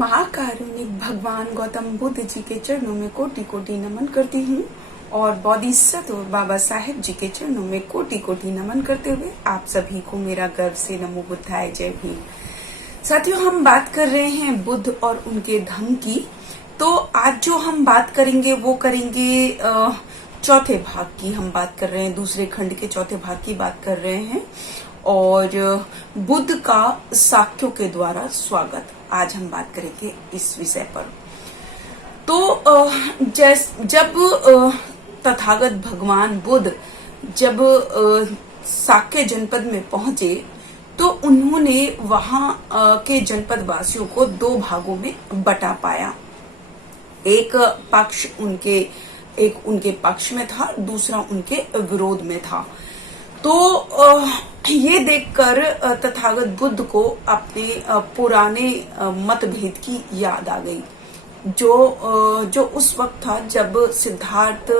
महाकारुणिक भगवान गौतम बुद्ध जी के चरणों में कोटि कोटि नमन करती हूँ और बोधिसत्व बाबा साहेब जी के चरणों में कोटि कोटि नमन करते हुए आप सभी को मेरा गर्व से नमो बुद्धाय जय भीम। साथियों, हम बात कर रहे हैं बुद्ध और उनके धम्म की। तो आज जो हम बात करेंगे वो करेंगे चौथे भाग की। हम बात कर रहे हैं दूसरे खंड के चौथे भाग की बात कर रहे हैं और बुद्ध का साक्यों के द्वारा स्वागत। आज हम बात करेंगे इस विषय पर। तो जब तथागत भगवान बुद्ध जब साक्य जनपद में पहुंचे तो उन्होंने वहां के जनपद वासियों को दो भागों में बटा पाया। एक उनके पक्ष में था, दूसरा उनके विरोध में था। तो ये देखकर तथागत बुद्ध को अपने पुराने मतभेद की याद आ गई, जो उस वक्त था जब सिद्धार्थ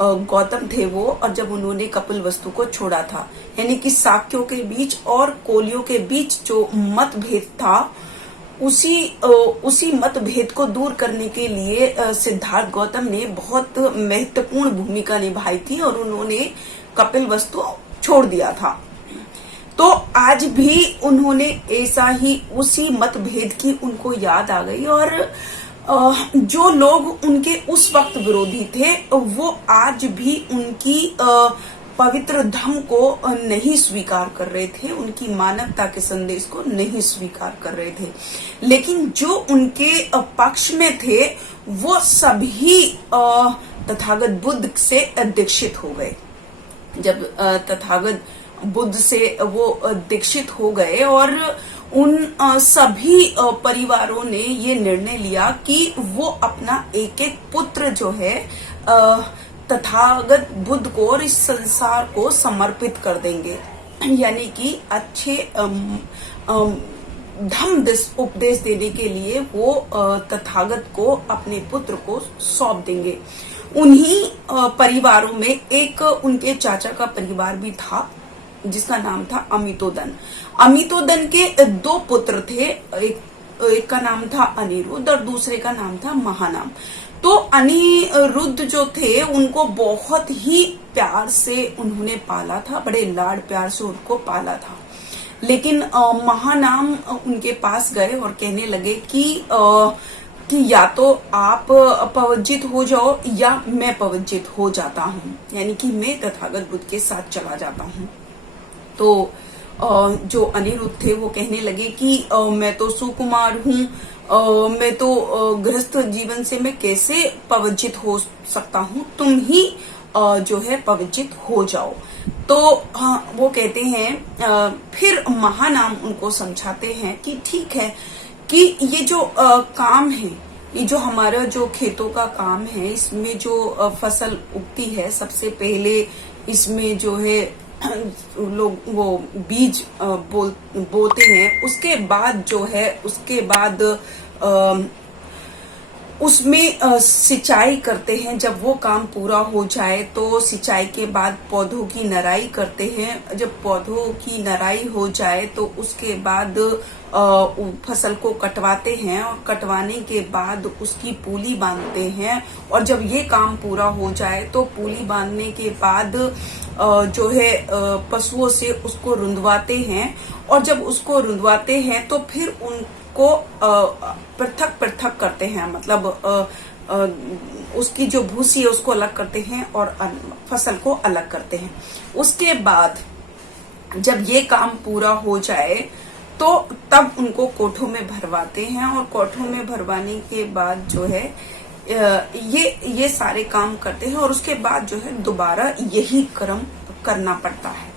गौतम थे वो, और जब उन्होंने कपिलवस्तु को छोड़ा था। यानी कि साक्यों के बीच और कोलियों के बीच जो मतभेद था, उसी मतभेद को दूर करने के लिए सिद्धार्थ गौतम ने बहुत महत्वपूर्ण भूमिका निभाई थी और उन्होंने कपिलवस्तु छोड़ दिया था। तो आज भी उन्होंने ऐसा ही उसी मतभेद की उनको याद आ गई और जो लोग उनके उस वक्त विरोधी थे वो आज भी उनकी पवित्र धम्म को नहीं स्वीकार कर रहे थे, उनकी मानवता के संदेश को नहीं स्वीकार कर रहे थे। लेकिन जो उनके पक्ष में थे वो सभी तथागत बुद्ध से दीक्षित हो गए। जब तथागत बुद्ध से वो दीक्षित हो गए और उन सभी परिवारों ने ये निर्णय लिया कि वो अपना एक एक पुत्र जो है तथागत बुद्ध को और इस संसार को समर्पित कर देंगे। यानी कि अच्छे धम्म उपदेश देने के लिए वो तथागत को अपने पुत्र को सौंप देंगे। उन्हीं परिवारों में एक उनके चाचा का परिवार भी था जिसका नाम था अमितोदन। अमितोदन के दो पुत्र थे, एक का नाम था अनिरुद्ध और दूसरे का नाम था महानाम। तो अनिरुद्ध जो थे उनको बहुत ही प्यार से उन्होंने पाला था, बड़े लाड प्यार से उनको पाला था। लेकिन महानाम उनके पास गए और कहने लगे कि या तो आप पवज्जित हो जाओ या मैं पवज्जित हो जाता हूँ, यानी कि मैं तथागत बुद्ध के साथ चला जाता हूँ। तो जो अनिरुद्ध थे वो कहने लगे कि मैं तो सुकुमार हूँ, मैं तो गृहस्थ जीवन से मैं कैसे पवज्जित हो सकता हूँ, तुम ही जो है पवज्जित हो जाओ। तो वो कहते हैं, फिर महानाम उनको समझाते हैं कि ठीक है कि ये जो काम है, ये जो हमारा जो खेतों का काम है, इसमें जो फसल उगती है, सबसे पहले इसमें जो है लोग वो बीज बोते हैं, उसके बाद जो है उसके बाद उसमें सिंचाई करते हैं। जब वो काम पूरा हो जाए तो सिंचाई के बाद पौधों की नराई करते हैं। जब पौधों की नराई हो जाए तो उसके बाद फसल को कटवाते हैं और कटवाने के बाद उसकी पूली बांधते हैं। और जब ये काम पूरा हो जाए तो पूली बांधने के बाद जो है पशुओं से उसको रुंधवाते हैं। और जब उसको रुंधवाते हैं तो फिर उनको पृथक पृथक करते हैं, मतलब उसकी जो भूसी है उसको अलग करते हैं और फसल को अलग करते हैं। उसके बाद जब ये काम पूरा हो जाए तो तब उनको कोठों में भरवाते हैं और कोठों में भरवाने के बाद जो है ये सारे काम करते हैं और उसके बाद जो है दोबारा यही क्रम करना पड़ता है।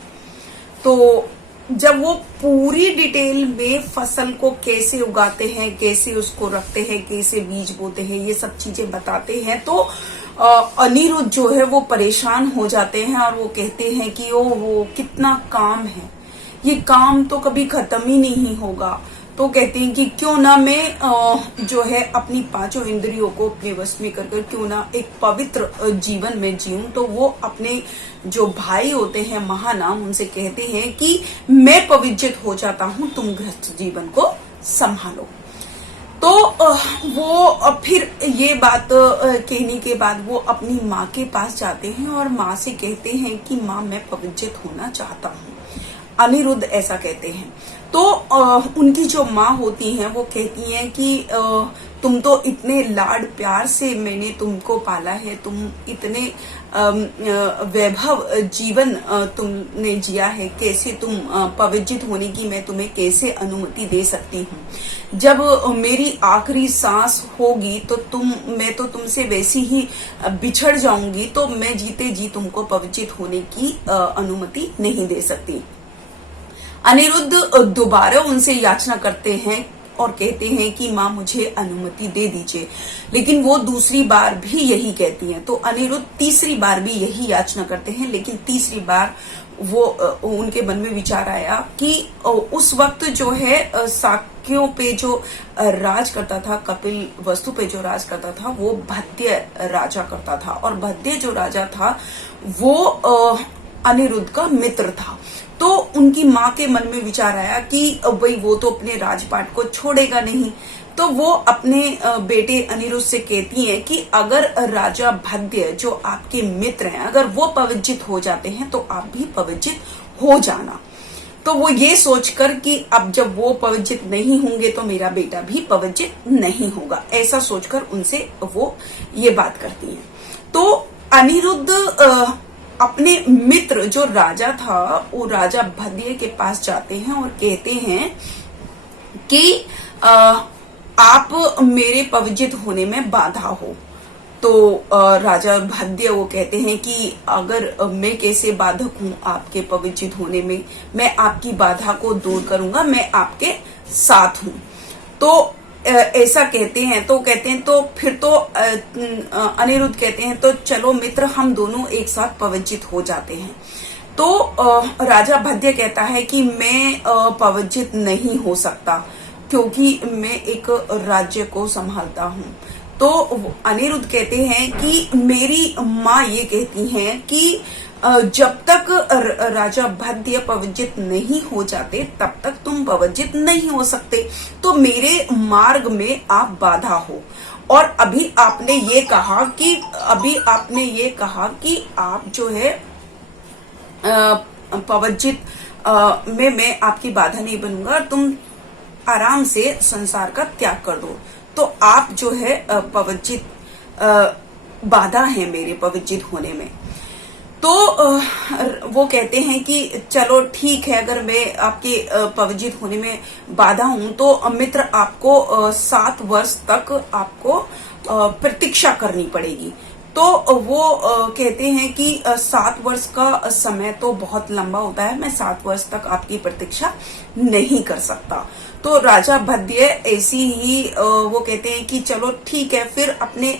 तो जब वो पूरी डिटेल में फसल को कैसे उगाते हैं, कैसे उसको रखते हैं, कैसे बीज बोते हैं, ये सब चीजें बताते हैं, तो अनिरुद्ध जो है वो परेशान हो जाते हैं और वो कहते हैं कि वो कितना काम है, ये काम तो कभी खत्म ही नहीं होगा। तो कहते हैं कि क्यों ना मैं जो है अपनी पांचों इंद्रियों को अपने वश में कर क्यों ना एक पवित्र जीवन में जीऊं। तो वो अपने जो भाई होते हैं महानाम, उनसे कहते हैं कि मैं पवित्र हो जाता हूं, तुम गृहस्थ जीवन को संभालो। तो वो फिर ये बात कहने के बाद वो अपनी माँ के पास जाते हैं और माँ से कहते हैं कि माँ, मैं पवित्र होना चाहता हूँ। अनिरुद्ध ऐसा कहते हैं। तो उनकी जो माँ होती हैं वो कहती हैं कि तुम तो इतने लाड प्यार से मैंने तुमको पाला है, तुम इतने वैभव जीवन तुमने जिया है, कैसे तुम पवित्र होने की मैं तुम्हें कैसे अनुमति दे सकती हूँ। जब मेरी आखिरी सांस होगी तो मैं तो तुमसे वैसी ही बिछड़ जाऊंगी, तो मैं जीते जी तुमको पवित्र होने की अनुमति नहीं दे सकती। अनिरुद्ध दोबारा उनसे याचना करते हैं और कहते हैं कि माँ, मुझे अनुमति दे दीजिए, लेकिन वो दूसरी बार भी यही कहती हैं। तो अनिरुद्ध तीसरी बार भी यही याचना करते हैं, लेकिन तीसरी बार वो उनके मन में विचार आया कि उस वक्त जो है साक्यों पे जो राज करता था, कपिल वस्तु पे जो राज करता था, वो भद्य राजा करता था, और भद्य जो राजा था वो अनिरुद्ध का मित्र था। तो उनकी माँ के मन में विचार आया कि भाई वो तो अपने राजपाट को छोड़ेगा नहीं। तो वो अपने बेटे अनिरुद्ध से कहती हैं कि अगर राजा भद्य जो आपके मित्र हैं, अगर वो पवित्र हो जाते हैं तो आप भी पवित्र हो जाना। तो वो ये सोचकर कि अब जब वो पवित्र नहीं होंगे तो मेरा बेटा भी पवित्र नहीं होगा, ऐसा सोचकर उनसे वो ये बात करती हैं। तो अनिरुद्ध अपने मित्र जो राजा था, वो राजा भद्य के पास जाते हैं और कहते हैं कि आप मेरे पवित्र होने में बाधा हो। तो राजा भद्य वो कहते हैं कि अगर मैं कैसे बाधक हूं आपके पवित्र होने में, मैं आपकी बाधा को दूर करूंगा, मैं आपके साथ हूं। तो ऐसा कहते हैं। तो कहते हैं तो फिर तो अनिरुद्ध कहते हैं तो चलो मित्र, हम दोनों एक साथ पवित्र हो जाते हैं। तो राजा भद्य कहता है कि मैं पवित्र नहीं हो सकता, क्योंकि मैं एक राज्य को संभालता हूँ। तो अनिरुद्ध कहते हैं कि मेरी माँ ये कहती हैं कि जब तक राजा भद्य पवित्र नहीं हो जाते तब तक तुम पवित्र नहीं हो सकते, तो मेरे मार्ग में आप बाधा हो। और अभी आपने ये कहा कि आप जो है पवित्र में मैं आपकी बाधा नहीं बनूंगा, तुम आराम से संसार का त्याग कर दो, तो आप जो है पवित्र बाधा है मेरे पवित्र होने में। तो वो कहते हैं कि चलो ठीक है, अगर मैं आपके पवित्र होने में बाधा हूं तो मित्र आपको 7 वर्ष तक आपको प्रतीक्षा करनी पड़ेगी। तो वो कहते हैं कि 7 वर्ष का समय तो बहुत लंबा होता है, मैं 7 वर्ष तक आपकी प्रतीक्षा नहीं कर सकता। तो राजा भद्य ऐसी ही वो कहते हैं कि चलो ठीक है, फिर अपने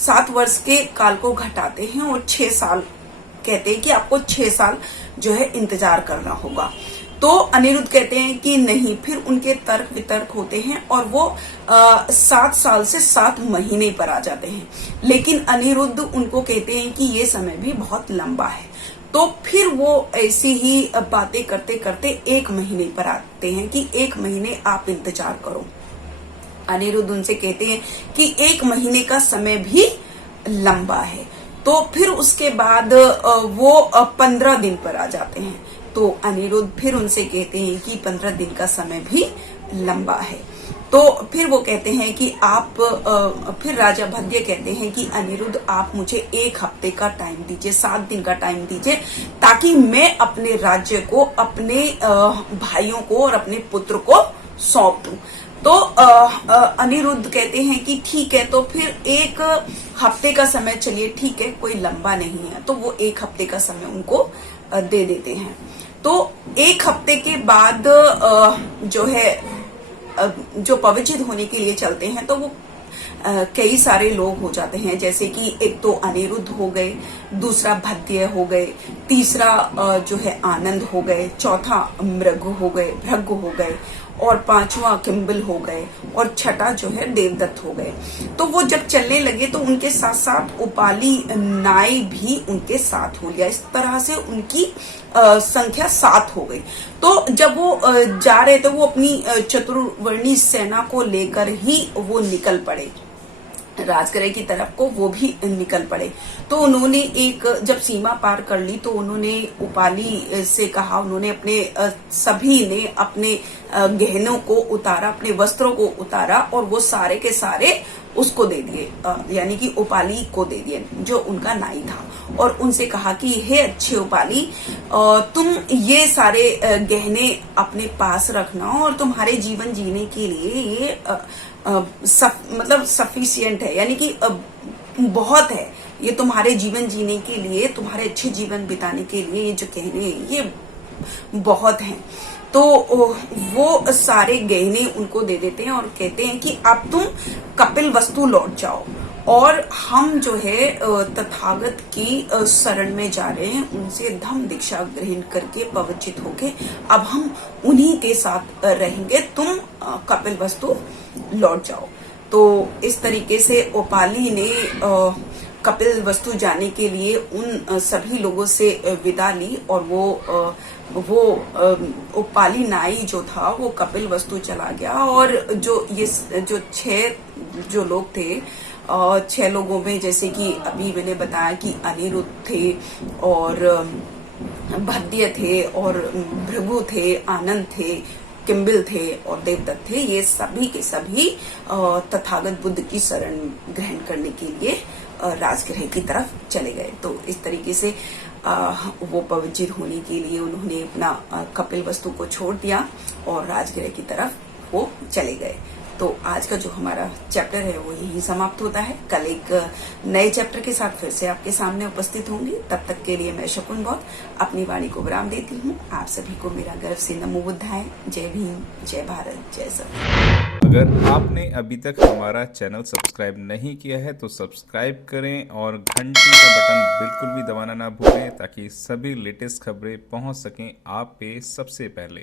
7 वर्ष के काल को घटाते हैं और 6 साल कहते हैं कि आपको 6 साल जो है इंतजार करना होगा। तो अनिरुद्ध कहते हैं कि नहीं, फिर उनके तर्क वितर्क होते हैं और वो 7 साल से 7 महीने पर आ जाते हैं। लेकिन अनिरुद्ध उनको कहते हैं कि ये समय भी बहुत लंबा है। तो फिर वो ऐसी ही बातें करते करते 1 महीने पर आते हैं कि 1 महीने आप इंतजार करो। अनिरुद्ध उनसे कहते हैं कि 1 महीने का समय भी लंबा है। तो फिर उसके बाद वो 15 दिन पर आ जाते हैं। तो अनिरुद्ध फिर उनसे कहते हैं कि 15 दिन का समय भी लंबा है। तो फिर वो कहते हैं कि आप फिर राजा भद्य कहते हैं कि अनिरुद्ध आप मुझे 1 हफ्ते का टाइम दीजिए, 7 दिन का टाइम दीजिए, ताकि मैं अपने राज्य को अपने भाइयों को और अपने पुत्र को सौंप दूं। तो अनिरुद्ध कहते हैं कि ठीक है, तो फिर 1 हफ्ते का समय, चलिए ठीक है, कोई लंबा नहीं है। तो वो 1 हफ्ते का समय उनको दे देते हैं। तो 1 हफ्ते के बाद जो है जो पवित्र होने के लिए चलते हैं तो वो कई सारे लोग हो जाते हैं, जैसे कि एक तो अनिरुद्ध हो गए, दूसरा भद्य हो गए, तीसरा जो है आनंद हो गए, चौथा मृग हो गए, भृग हो गए, और पांचवा किम्बिल हो गए, और छठा जो है देवदत्त हो गए। तो वो जब चलने लगे तो उनके साथ साथ उपाली नाई भी उनके साथ हो लिया। इस तरह से उनकी संख्या 7 हो गई। तो जब वो जा रहे थे, वो अपनी चतुर्वर्णी सेना को लेकर ही वो निकल पड़े राजगृह की तरफ को, वो भी निकल पड़े। तो उन्होंने एक जब सीमा पार कर ली तो उन्होंने उपाली से कहा, उन्होंने अपने सभी ने अपने गहनों को उतारा, अपने वस्त्रों को उतारा, और वो सारे के सारे उसको दे दिए, यानी कि उपाली को दे दिए जो उनका नाई था। और उनसे कहा कि हे अच्छे उपाली, तुम ये सारे गहने अपने पास रखना, और तुम्हारे जीवन जीने के लिए ये मतलब सफिशियंट है, यानी कि बहुत है, ये तुम्हारे जीवन जीने के लिए, तुम्हारे अच्छे जीवन बिताने के लिए ये जो गहने ये बहुत हैं। तो वो सारे गहने उनको दे देते हैं और कहते हैं कि अब तुम कपिल वस्तु लौट जाओ, और हम जो है तथागत की शरण में जा रहे हैं, उनसे धम्म दीक्षा ग्रहण करके पवित्रित होके अब हम उन्हीं के साथ रहेंगे, तुम कपिल वस्तु लौट जाओ। तो इस तरीके से उपाली ने कपिल वस्तु जाने के लिए उन सभी लोगों से विदा ली, और वो उपाली नाई जो था वो कपिल वस्तु चला गया। और जो 6 जो लोग थे, 6 लोगों में जैसे कि अभी मैंने बताया कि अनिरुद्ध थे, और भद्य थे, और भृगु थे, आनंद थे, किम्बिल थे, और देवदत्त थे। ये सभी के सभी तथागत बुद्ध की शरण ग्रहण करने के लिए राजगृह की तरफ चले गए। तो इस तरीके से वो पवित्र होने के लिए उन्होंने अपना कपिल वस्तु को छोड़ दिया और राजगृह की तरफ वो चले गए। तो आज का जो हमारा चैप्टर है वो यही समाप्त होता है। कल एक नए चैप्टर के साथ फिर से आपके सामने उपस्थित होंगी। तब तक के लिए मैं शकुन गौर अपनी वाणी को विराम देती हूँ। आप सभी को मेरा गर्व से नमो बुद्धाय। जय भीम, जय भारत, जय सब। अगर आपने अभी तक हमारा चैनल सब्सक्राइब नहीं किया है तो सब्सक्राइब करें और घंटी का बटन बिल्कुल भी दबाना ना भूलें, ताकि सभी लेटेस्ट खबरें पहुंच सकें आप पे सबसे पहले।